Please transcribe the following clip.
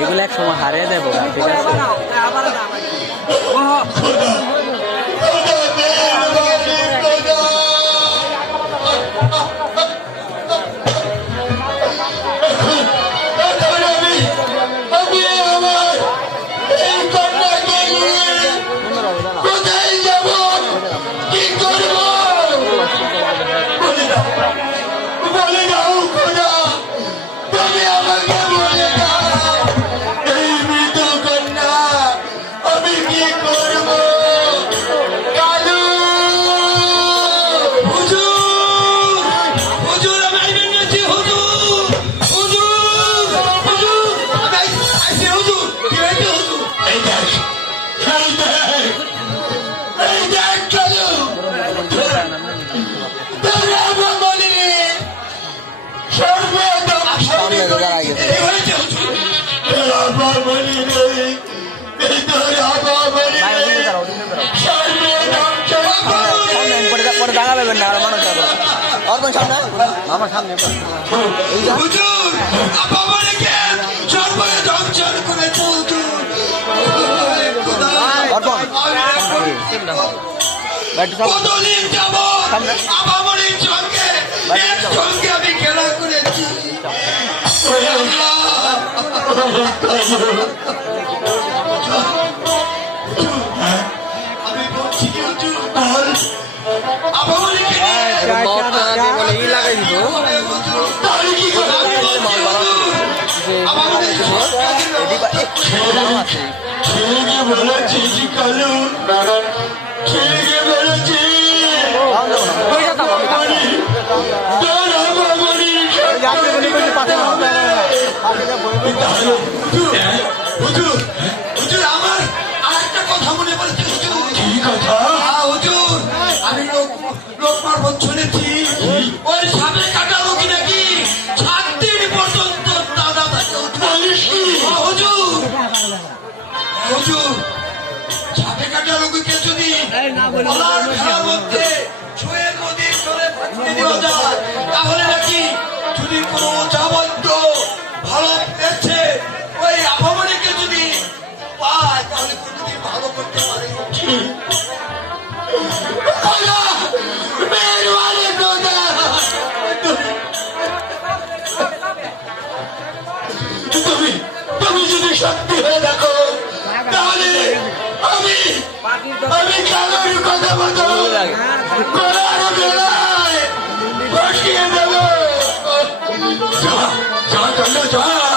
এগুলো এক সময় হারিয়ে দেবো, ঠিক আছে? আমার সামনে আমি খেলা করেছি। আমি বলছি আমার আরেকটা কথা মনে পড়ছে হুজুর, আমি লোকমার শুনেছি ওই সাপে কাটা রোগী নাকি 7 দিন পর্যন্ত দাদা হুজুর। হুজুর, সাপে কাটা রোগীকে যদি খেলার মধ্যে ছুঁয়ে নদীর জলে ফাটিয়ে দেওয়া যায় তাহলে নাকি যদি কোনো যাবন্ত ভালো পেয়েছে ওই আপামনিকে যদি পায় তাহলে কোনোদিন ভালো করতে পারে। তুমি যদি সত্যি হয়ে দেখো তাহলে আমি কালোর কথা মতো করার বেলায় বসিয়ে দেবো। যা যা চলো যা।